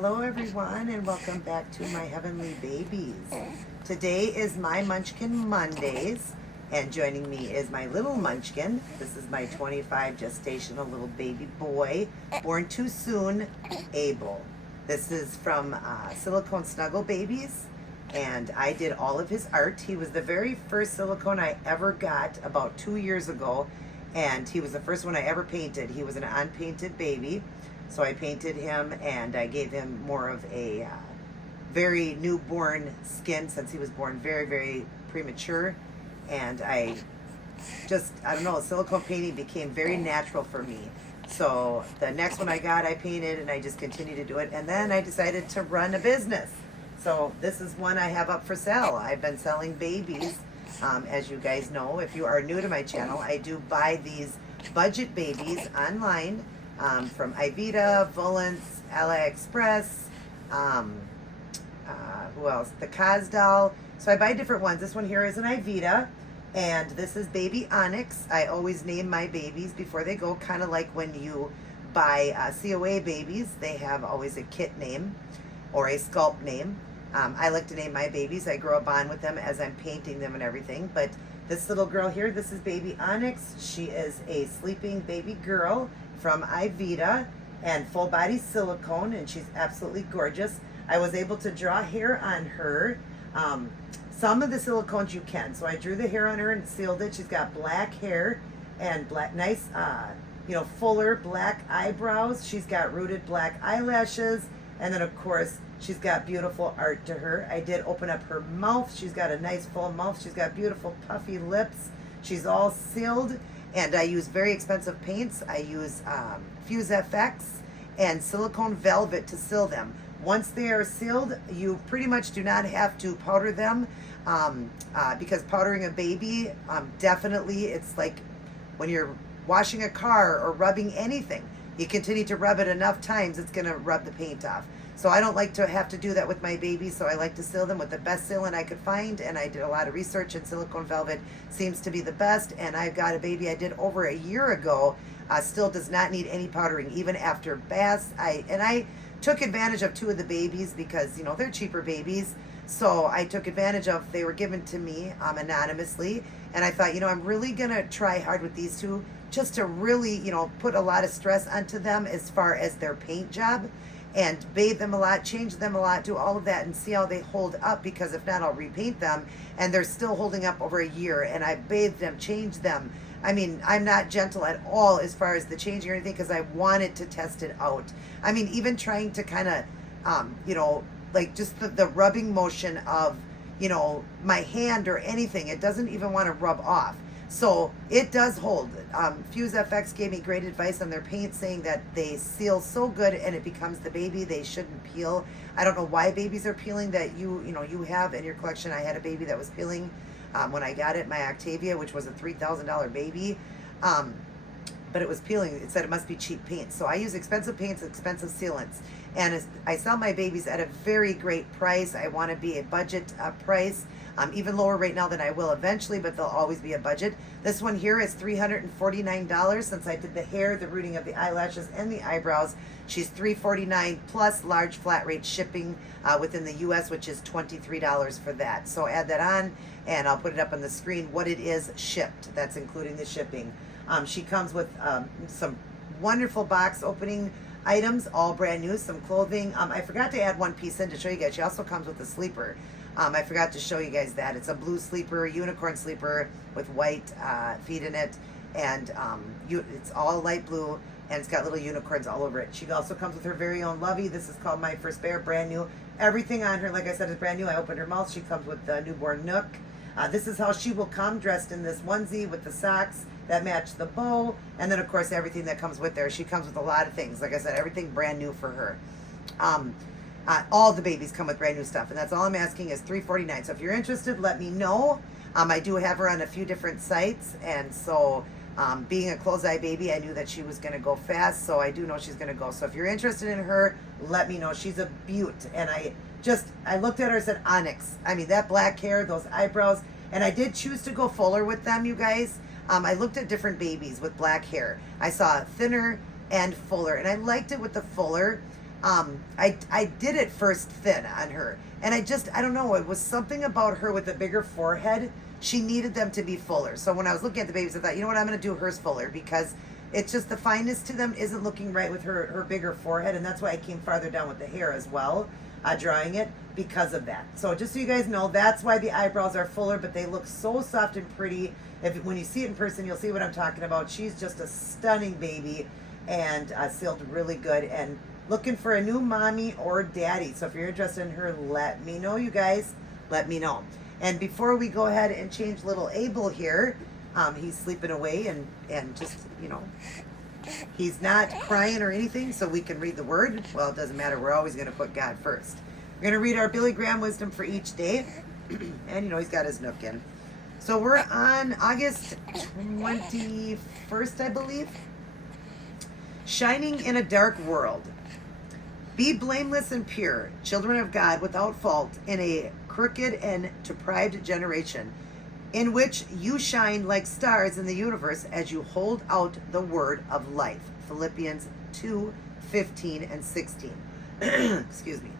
Hello everyone and welcome back to my heavenly babies. Today is my Munchkin Mondays and joining me is my little Munchkin. This is my 25 gestational little baby boy, born too soon, Abel. This is from Silicone Snuggle Babies and I did all of his art. He was the very first silicone I ever got about 2 years ago, and he was the first one I ever painted. He was an unpainted baby. So I painted him and I gave him more of a very newborn skin since he was born very, very premature. And I don't know, silicone painting became very natural for me. So the next one I got, I painted and I just continued to do it. And then I decided to run a business. So this is one I have up for sale. I've been selling babies. As you guys know, if you are new to my channel, I do buy these budget babies online. From Ivita, Volance, AliExpress, who else? The Kaz doll. So I buy different ones. This one here is an Ivita, and this is baby Onyx. I always name my babies before they go, kind of like when you buy COA babies. They have always a kit name or a sculpt name. I like to name my babies. I grow a bond with them as I'm painting them and everything. But this little girl here, this is baby Onyx. She is a sleeping baby girl from Ivita and full body silicone, and she's absolutely gorgeous. I was able to draw hair on her. Some of the silicones you can. So I drew the hair on her and sealed it. She's got black hair and black, nice, fuller black eyebrows. She's got rooted black eyelashes. And then of course, she's got beautiful art to her. I did open up her mouth. She's got a nice full mouth. She's got beautiful puffy lips. She's all sealed. And I use very expensive paints. I use Fuse FX and silicone velvet to seal them. Once they are sealed, you pretty much do not have to powder them because powdering a baby, definitely, it's like when you're washing a car or rubbing anything. You continue to rub it enough times, it's going to rub the paint off. So I don't like to have to do that with my babies, so I like to seal them with the best sealant I could find, and I did a lot of research, and silicone velvet seems to be the best. And I've got a baby I did over a year ago, still does not need any powdering, even after baths. I took advantage of 2 of the babies because, they're cheaper babies. So I took advantage of, they were given to me anonymously, and I thought, I'm really going to try hard with these 2 just to really, put a lot of stress onto them as far as their paint job. And bathe them a lot, change them a lot, do all of that and see how they hold up, because if not, I'll repaint them and they're still holding up over a year, and I bathed them, changed them. I mean, I'm not gentle at all as far as the changing or anything because I wanted to test it out. I mean, even trying to kind of, like just the rubbing motion of, my hand or anything, it doesn't even want to rub off. So it does hold. Fuse FX gave me great advice on their paint, saying that they seal so good and it becomes the baby. They shouldn't peel. I don't know why babies are peeling that you have in your collection. I had a baby that was peeling when I got it, my Octavia, which was a $3,000 baby. But it was peeling. It said it must be cheap paint. So I use expensive paints, expensive sealants. And I sell my babies at a very great price. I want to be a budget price. Even lower right now than I will eventually, but they'll always be a budget. This one here is $349 since I did the hair, the rooting of the eyelashes, and the eyebrows. She's $349 plus large flat rate shipping within the U.S., which is $23 for that. So add that on, and I'll put it up on the screen what it is shipped. That's including the shipping. She comes with some wonderful box opening items, all brand new, some clothing. I forgot to add one piece in to show you guys. She also comes with a sleeper. I forgot to show you guys that. It's a blue sleeper, unicorn sleeper with white feet in it. And it's all light blue, and it's got little unicorns all over it. She also comes with her very own lovey. This is called My First Bear, brand new. Everything on her, like I said, is brand new. I opened her mouth. She comes with the newborn Nook. This is how she will come, dressed in this onesie with the socks that match the bow. And then, of course, everything that comes with her. She comes with a lot of things. Like I said, everything brand new for her. All the babies come with brand new stuff, and that's all I'm asking is $349. So if you're interested, let me know. I do have her on a few different sites, and so being a closed-eye baby, I knew that she was going to go fast, so I do know she's going to go. So if you're interested in her, let me know. She's a beaut, and I looked at her and said, Onyx. I mean, that black hair, those eyebrows, and I did choose to go fuller with them, you guys. I looked at different babies with black hair. I saw thinner and fuller, and I liked it with the fuller. I did it first thin on her. And I don't know, it was something about her with a bigger forehead. She needed them to be fuller. So when I was looking at the babies, I thought, you know what, I'm going to do hers fuller because it's just the fineness to them isn't looking right with her bigger forehead. And that's why I came farther down with the hair as well, drawing it because of that. So just so you guys know, that's why the eyebrows are fuller, but they look so soft and pretty. When you see it in person, you'll see what I'm talking about. She's just a stunning baby and sealed really good and looking for a new mommy or daddy. So if you're interested in her, let me know, you guys. Let me know. And before we go ahead and change little Abel here, he's sleeping away and just, you know, he's not crying or anything, so we can read the word. Well, it doesn't matter. We're always going to put God first. We're going to read our Billy Graham wisdom for each day. And, you know, he's got his nook in. So we're on August 21st, I believe. Shining in a dark world. Be blameless and pure, children of God without fault in a crooked and deprived generation, in which you shine like stars in the universe as you hold out the word of life. Philippians 2:15 and 16. Excuse me.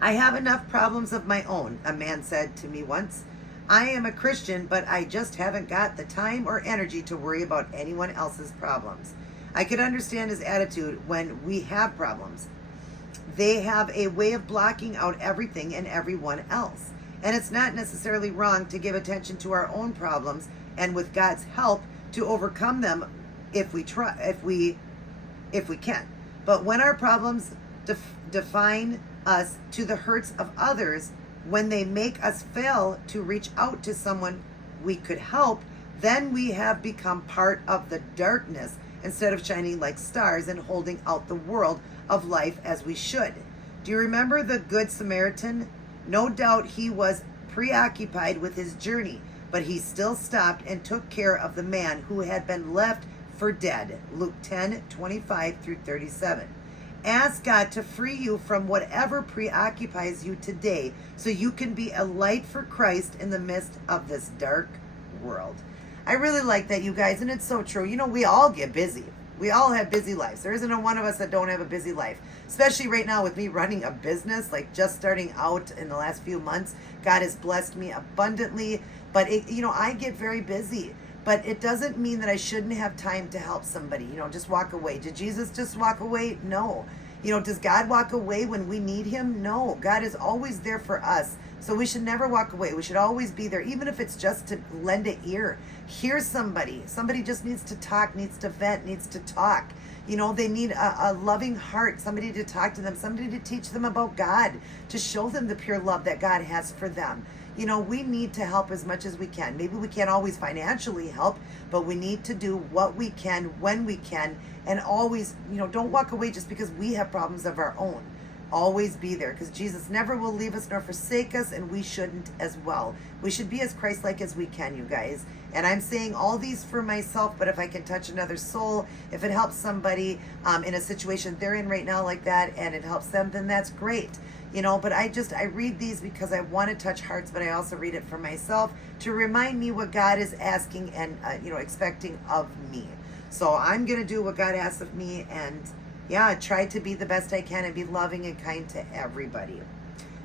I have enough problems of my own, a man said to me once. I am a Christian, but I just haven't got the time or energy to worry about anyone else's problems. I could understand his attitude when we have problems. They have a way of blocking out everything and everyone else. And it's not necessarily wrong to give attention to our own problems and with God's help to overcome them if we can. But when our problems define us to the hurts of others, when they make us fail to reach out to someone we could help, then we have become part of the darkness instead of shining like stars and holding out the world of life as we should. Do you remember the Good Samaritan? No doubt he was preoccupied with his journey, but he still stopped and took care of the man who had been left for dead. Luke 10:25 through 37. Ask God to free you from whatever preoccupies you today so you can be a light for Christ in the midst of this dark world. I really like that, you guys, and it's so true. You know, we all get busy. We all have busy lives. There isn't a one of us that don't have a busy life, especially right now with me running a business, like just starting out in the last few months. God has blessed me abundantly, but I get very busy. But it doesn't mean that I shouldn't have time to help somebody, just walk away. Did Jesus just walk away? No. Does God walk away when we need him? No. God is always there for us. So we should never walk away. We should always be there, even if it's just to lend an ear. Hear somebody. Somebody just needs to talk, needs to vent, needs to talk. They need a loving heart, somebody to talk to them, somebody to teach them about God, to show them the pure love that God has for them. We need to help as much as we can. Maybe we can't always financially help, but we need to do what we can when we can. And always, don't walk away just because we have problems of our own. Always be there, because Jesus never will leave us nor forsake us, and we shouldn't as well. We should be as Christ-like as we can, you guys. And I'm saying all these for myself, but if I can touch another soul, if it helps somebody in a situation they're in right now like that, and it helps them, then that's great. But I read these because I want to touch hearts, but I also read it for myself to remind me what God is asking and, expecting of me. So I'm going to do what God asks of me, and try to be the best I can and be loving and kind to everybody.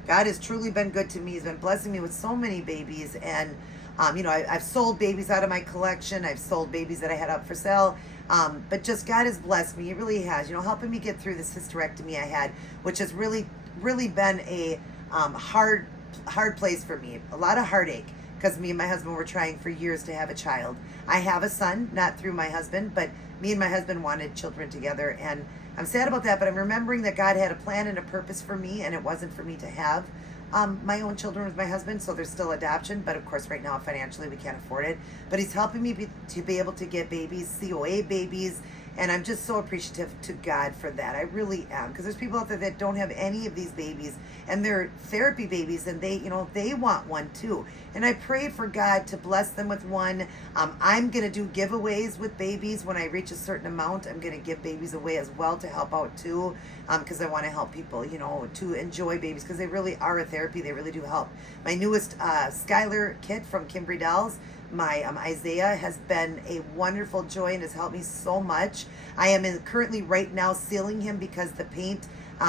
God has truly been good to me. He's been blessing me with so many babies, and I've sold babies out of my collection. I've sold babies that I had up for sale. But just God has blessed me. He really has, helping me get through this hysterectomy I had, which has really been a hard place for me. A lot of heartache, because me and my husband were trying for years to have a child. I have a son, not through my husband, but me and my husband wanted children together, and I'm sad about that, but I'm remembering that God had a plan and a purpose for me, and it wasn't for me to have my own children with my husband, so there's still adoption, but of course right now financially we can't afford it. But he's helping me to be able to get babies, COA babies, and I'm just so appreciative to God for that. I really am, because there's people out there that don't have any of these babies, and they're therapy babies, and they want one too. And I pray for God to bless them with one. I'm going to do giveaways with babies when I reach a certain amount, I'm going to give babies away as well to help out too, because I want to help people, you know, to enjoy babies, because they really are a therapy. They really do help. My newest Skylar kit from Kimberly Dolls, my Isaiah, has been a wonderful joy and has helped me so much. I am currently right now sealing him because the paint,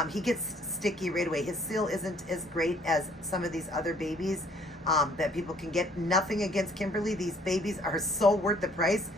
he gets sticky right away. His seal isn't as great as some of these other babies that people can get. Nothing against Kimberly. These babies are so worth the price.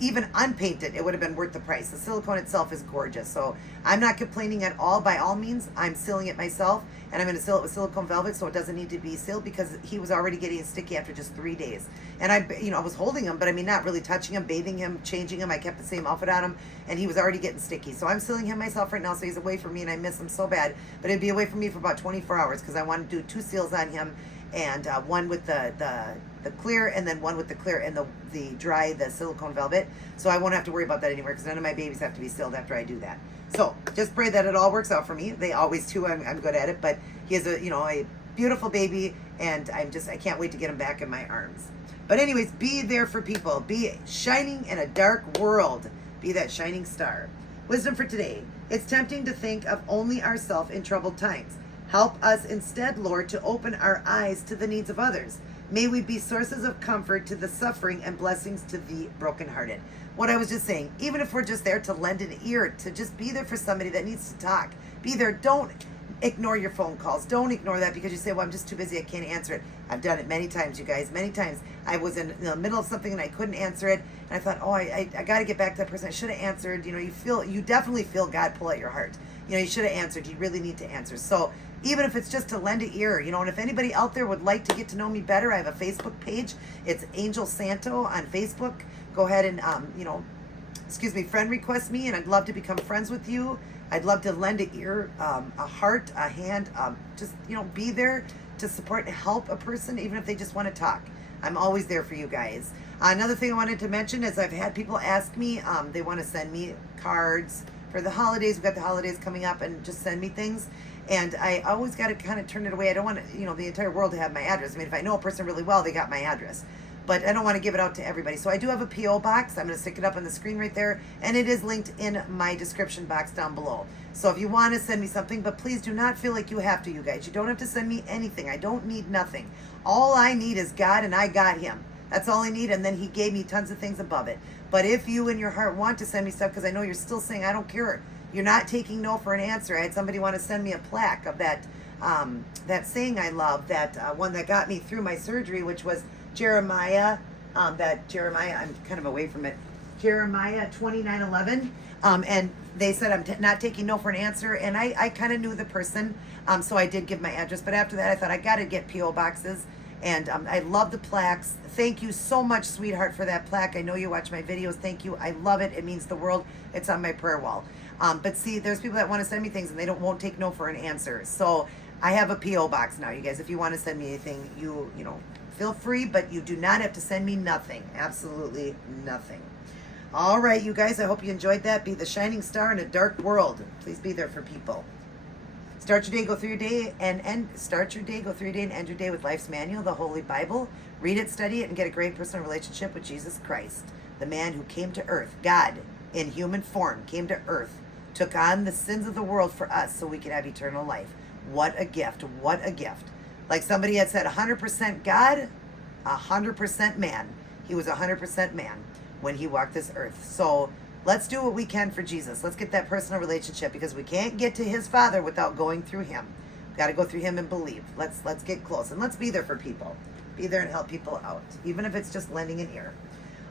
Even unpainted, it would have been worth the price. The silicone itself is gorgeous. So I'm not complaining at all. By all means, I'm sealing it myself, and I'm going to seal it with silicone velvet so it doesn't need to be sealed, because he was already getting sticky after just 3 days. And I was holding him, but I mean, not really touching him, bathing him, changing him. I kept the same outfit on him, and he was already getting sticky. So I'm sealing him myself right now, so he's away from me, and I miss him so bad. But it'd be away from me for about 24 hours because I want to do 2 seals on him, and one with the clear, and then one with the clear and the dry, the silicone velvet. So I won't have to worry about that anymore, because none of my babies have to be sealed after I do that. So just pray that it all works out for me. They always do. I'm good at it. But he is a beautiful baby, and I can't wait to get him back in my arms. But anyways, be there for people. Be shining in a dark world. Be that shining star. Wisdom for today. It's tempting to think of only ourselves in troubled times. Help us instead, Lord, to open our eyes to the needs of others. May we be sources of comfort to the suffering and blessings to the brokenhearted. What I was just saying, even if we're just there to lend an ear, to just be there for somebody that needs to talk. Be there. Don't ignore your phone calls. Don't ignore that because you say, well, I'm just too busy. I can't answer it. I've done it many times, you guys. Many times. I was in the middle of something and I couldn't answer it. And I thought, oh, I got to get back to that person. I should have answered. You definitely feel God pull at your heart. You should have answered. You really need to answer. So even if it's just to lend an ear, and if anybody out there would like to get to know me better, I have a Facebook page. It's Angel Santo on Facebook. Go ahead and, friend request me, and I'd love to become friends with you. I'd love to lend an ear, a heart, a hand, be there to support and help a person, even if they just want to talk. I'm always there for you guys. Another thing I wanted to mention is I've had people ask me, they want to send me cards for the holidays. We've got the holidays coming up, and just send me things. And I always got to kind of turn it away. I don't want the entire world to have my address. I mean, if I know a person really well, they got my address. But I don't want to give it out to everybody. So I do have a P.O. box. I'm going to stick it up on the screen right there. And it is linked in my description box down below. So if you want to send me something, but please do not feel like you have to, you guys. You don't have to send me anything. I don't need nothing. All I need is God, and I got him. That's all I need. And then he gave me tons of things above it. But if you in your heart want to send me stuff, because I know you're still saying, I don't care. You're not taking no for an answer. I had somebody want to send me a plaque of that saying I love, that one that got me through my surgery, which was Jeremiah, I'm kind of away from it, Jeremiah 29:11, and they said I'm not taking no for an answer, and I kind of knew the person, so I did give my address, but after that I thought I got to get P.O. boxes, and I love the plaques. Thank you so much, sweetheart, for that plaque. I know you watch my videos. Thank you. I love it. It means the world. It's on my prayer wall. But see, there's people that want to send me things and they won't take no for an answer. So I have a P.O. box now, you guys. If you want to send me anything, you feel free, but you do not have to send me nothing. Absolutely nothing. All right, you guys, I hope you enjoyed that. Be the shining star in a dark world. Please be there for people. Start your day, go through your day, and end your day with Life's Manual, the Holy Bible. Read it, study it, and get a great personal relationship with Jesus Christ, the man who came to earth. God, in human form, came to earth, took on the sins of the world for us so we could have eternal life. What a gift. What a gift. Like somebody had said, 100% God, 100% man. He was 100% man when he walked this earth. So let's do what we can for Jesus. Let's get that personal relationship, because we can't get to his Father without going through him. We've got to go through him and believe. Let's get close, and let's be there for people. Be there and help people out, even if it's just lending an ear.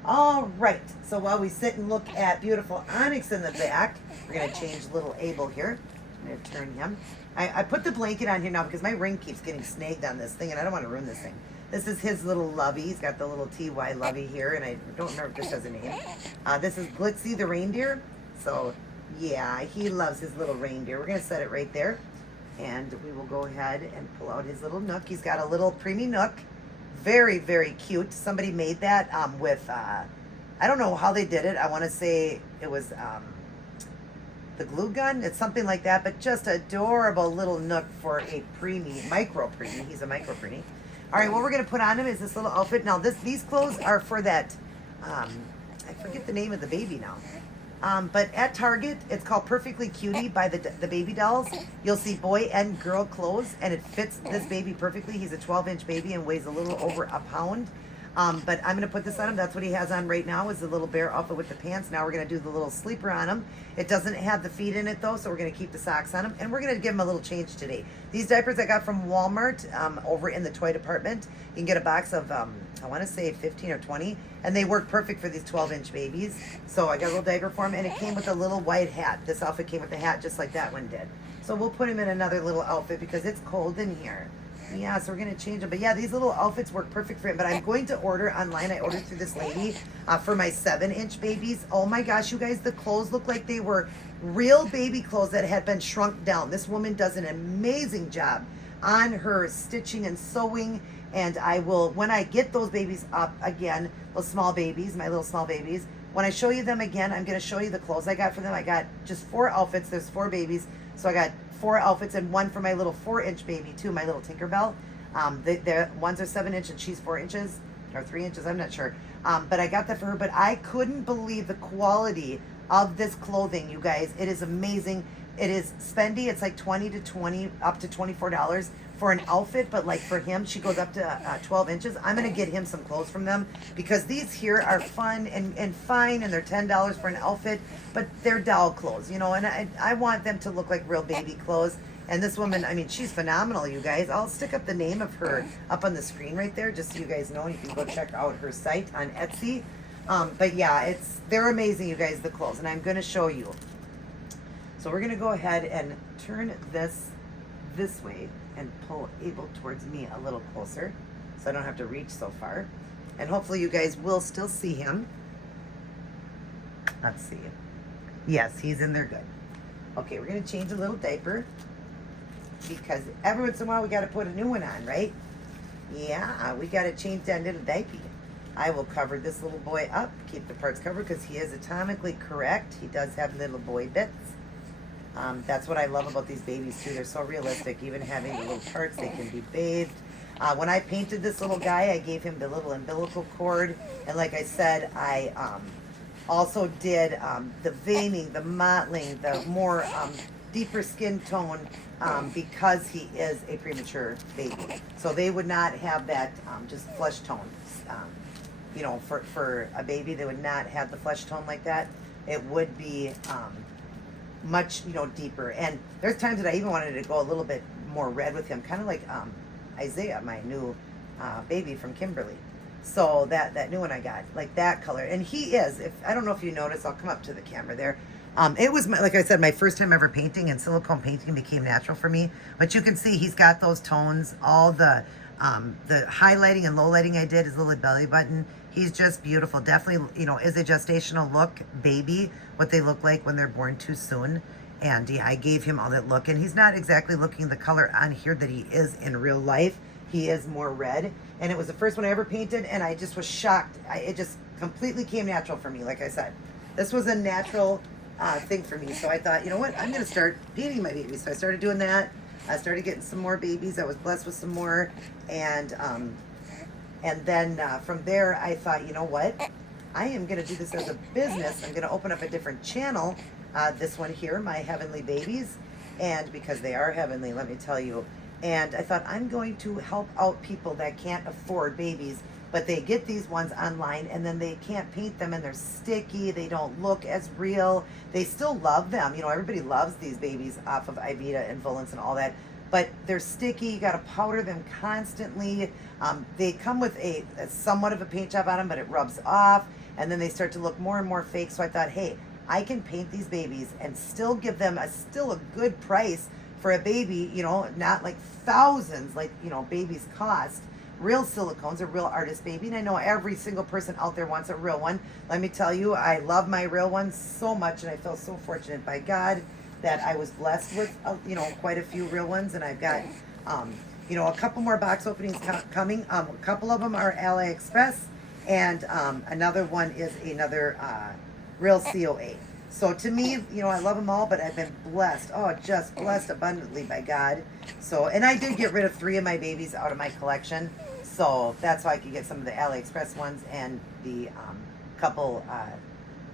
All right, so while we sit and look at beautiful Onyx in the back, we're going to change little Abel here. I'm going to turn him. I put the blanket on here now because my ring keeps getting snagged on this thing, and I don't want to ruin this thing. This is his little lovey. He's got the little TY lovey here, and I don't remember if this has a name. This is Glitzy the reindeer. So, yeah, he loves his little reindeer. We're going to set it right there, and we will go ahead and pull out his little nook. He's got a little preemie nook. Very, very cute. Somebody made that with, I don't know how they did it. I want to say it was the glue gun. It's something like that, but just adorable little nook for a preemie, micro preemie. He's a micro preemie. All right, what we're going to put on him is this little outfit. Now, these clothes are for that, I forget the name of the baby now. But at Target, it's called Perfectly Cutie by the baby dolls. You'll see boy and girl clothes, and it fits this baby perfectly. He's a 12-inch baby and weighs a little over a pound. But I'm going to put this on him. That's what he has on right now is the little bear outfit with the pants. Now we're going to do the little sleeper on him. It doesn't have the feet in it, though, so we're going to keep the socks on him. And we're going to give him a little change today. These diapers I got from Walmart over in the toy department. You can get a box of, I want to say 15 or 20. And they work perfect for these 12-inch babies. So I got a little diaper for him, and it came with a little white hat. This outfit came with a hat just like that one did. So we'll put him in another little outfit because it's cold in here. Yeah, so we're going to change them. But yeah, these little outfits work perfect for him. But I'm going to order online. I ordered through this lady for my 7-inch babies. Oh my gosh, you guys, the clothes look like they were real baby clothes that had been shrunk down. This woman does an amazing job on her stitching and sewing. And I will, when I get those babies up again, those small babies, my little small babies, when I show you them again, I'm going to show you the clothes I got for them. I got just 4 outfits. There's 4 babies. So I got 4 outfits and one for my little 4-inch baby too, my little Tinkerbell. The ones are 7-inch and she's 4 inches or 3 inches, I'm not sure. But I got that for her. But I couldn't believe the quality of this clothing, you guys. It is amazing. It is spendy. It's like $20 up to $24 for an outfit, but like for him, she goes up to 12 inches. I'm going to get him some clothes from them because these here are fun and fine, and they're $10 for an outfit, but they're doll clothes, you know, and I want them to look like real baby clothes. And this woman, I mean, she's phenomenal, you guys. I'll stick up the name of her up on the screen right there just so you guys know. You can go check out her site on Etsy. But yeah, they're amazing, you guys, the clothes, and I'm going to show you. So we're going to go ahead and turn this way and pull Abel towards me a little closer so I don't have to reach so far. And hopefully you guys will still see him. Let's see. Yes, he's in there good. Okay, we're going to change a little diaper because every once in a while we got to put a new one on, right? Yeah, we got to change that little diaper. I will cover this little boy up, keep the parts covered because he is atomically correct. He does have little boy bits. That's what I love about these babies too. They're so realistic. Even having the little parts, they can be bathed. When I painted this little guy, I gave him the little umbilical cord. And like I said, I also did the veining, the mottling, the more deeper skin tone because he is a premature baby. So they would not have that just flesh tone. You know, for a baby, they would not have the flesh tone like that. It would be much, you know, deeper. And there's times that I even wanted to go a little bit more red with him, kind of like Isaiah, my new baby from Kimberly. So that new one I got, like that color. And he is, I don't know if you notice, I'll come up to the camera there. It was, like I said, my first time ever painting, and silicone painting became natural for me. But you can see he's got those tones, all the highlighting and low lighting I did, his little belly button. He's just beautiful. Definitely, you know, is a gestational look baby, what they look like when they're born too soon. And yeah, I gave him all that look. And he's not exactly looking the color on here that he is in real life. He is more red. And it was the first one I ever painted, and I just was shocked. It just completely came natural for me, like I said. This was a natural thing for me. So I thought, you know what, I'm going to start painting my babies. So I started doing that. I started getting some more babies. I was blessed with some more. And then from there, I thought, you know what? I am going to do this as a business. I'm going to open up a different channel. This one here, My Heavenly Babies. And because they are heavenly, let me tell you. And I thought, I'm going to help out people that can't afford babies, but they get these ones online and then they can't paint them and they're sticky. They don't look as real. They still love them. You know, everybody loves these babies off of Ivita and Volants and all that. But they're sticky. You got to powder them constantly. They come with a somewhat of a paint job on them, but it rubs off. And then they start to look more and more fake. So I thought, hey, I can paint these babies and still give them still a good price for a baby, you know, not like thousands like, you know, babies cost. Real silicones, a real artist baby. And I know every single person out there wants a real one. Let me tell you, I love my real ones so much. And I feel so fortunate by God that I was blessed with, you know, quite a few real ones. And I've got, you know, a couple more box openings coming. A couple of them are AliExpress. And another one is another real COA. So to me, you know, I love them all, but I've been blessed. Oh, just blessed abundantly by God. So, and I did get rid of 3 of my babies out of my collection. So that's why I could get some of the AliExpress ones and the couple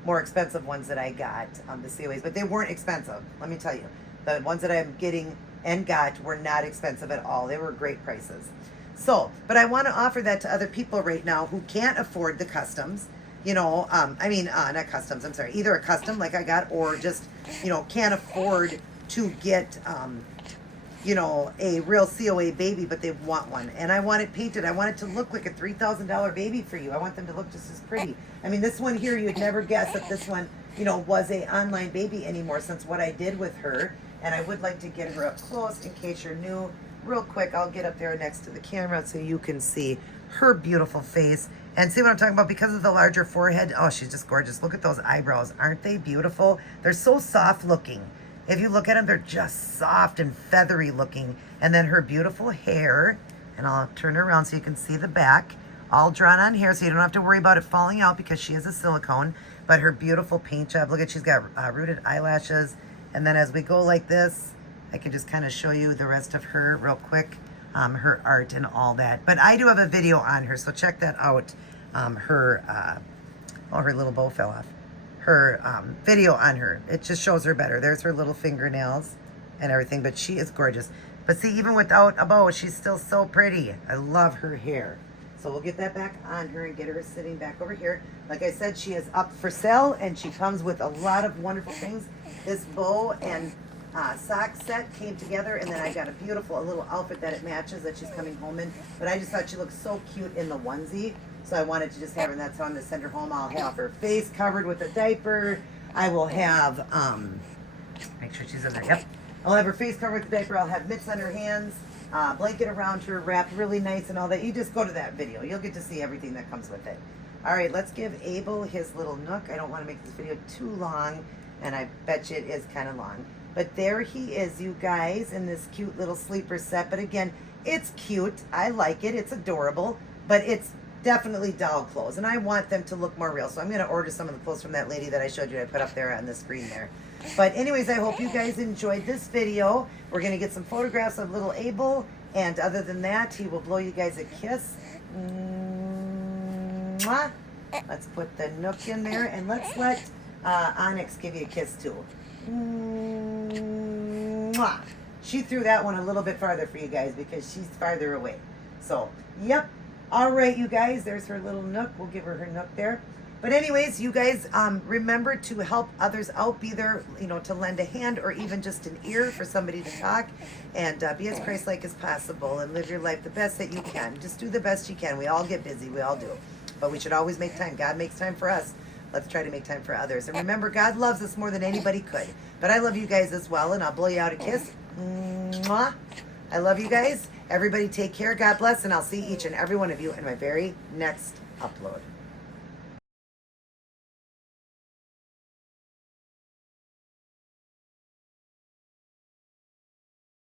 more expensive ones that I got, the COAs, but they weren't expensive. Let me tell you, the ones that I'm getting and got were not expensive at all. They were great prices. So, but I want to offer that to other people right now who can't afford the customs. You know, not customs, I'm sorry, either a custom like I got, or just, you know, can't afford to get, you know, a real COA baby, but they want one. And I want it painted. I want it to look like a $3,000 baby for you. I want them to look just as pretty. I mean, this one here, you'd never guess that this one, you know, was a online baby anymore since what I did with her. And I would like to get her up close in case you're new. Real quick, I'll get up there next to the camera so you can see her beautiful face. And see what I'm talking about? Because of the larger forehead, oh, she's just gorgeous. Look at those eyebrows. Aren't they beautiful? They're so soft looking. If you look at them, they're just soft and feathery looking. And then her beautiful hair, and I'll turn her around so you can see the back, all drawn on hair, so you don't have to worry about it falling out because she is a silicone. But her beautiful paint job, look at, she's got rooted eyelashes. And then as we go like this, I can just kind of show you the rest of her real quick, her art and all that. But I do have a video on her, so check that out. Her little bow fell off. Her video on her. It just shows her better. There's her little fingernails and everything, but she is gorgeous. But see, even without a bow, she's still so pretty. I love her hair. So we'll get that back on her and get her sitting back over here. Like I said, she is up for sale, and she comes with a lot of wonderful things. This bow and sock set came together, and then I got a little outfit that it matches that she's coming home in. But I just thought she looked so cute in the onesie, so I wanted to just have her, and that's how I'm going to send her home. I'll have her face covered with a diaper. I will have, make sure she's in there, yep. I'll have her face covered with a diaper. I'll have mitts on her hands, blanket around her, wrapped really nice and all that. You just go to that video. You'll get to see everything that comes with it. All right, let's give Abel his little nook. I don't want to make this video too long, and I bet you it is kind of long. But there he is, you guys, in this cute little sleeper set. But again, it's cute. I like it. It's adorable. But it's definitely doll clothes. And I want them to look more real. So I'm going to order some of the clothes from that lady that I showed you. I put up there on the screen there. But anyways, I hope you guys enjoyed this video. We're going to get some photographs of little Abel. And other than that, he will blow you guys a kiss. Mwah. Let's put the nook in there. And let's let Onyx give you a kiss too. Mwah. She threw that one a little bit farther for you guys because she's farther away. So, yep. All right, you guys. There's her little nook. We'll give her nook there. But anyways, you guys, remember to help others out. Be there, you know, to lend a hand or even just an ear for somebody to talk. And be as Christ-like as possible and live your life the best that you can. Just do the best you can. We all get busy. We all do. But we should always make time. God makes time for us. Let's try to make time for others. And remember, God loves us more than anybody could. But I love you guys as well, and I'll blow you out a kiss. Mwah. I love you guys. Everybody take care. God bless, and I'll see each and every one of you in my very next upload.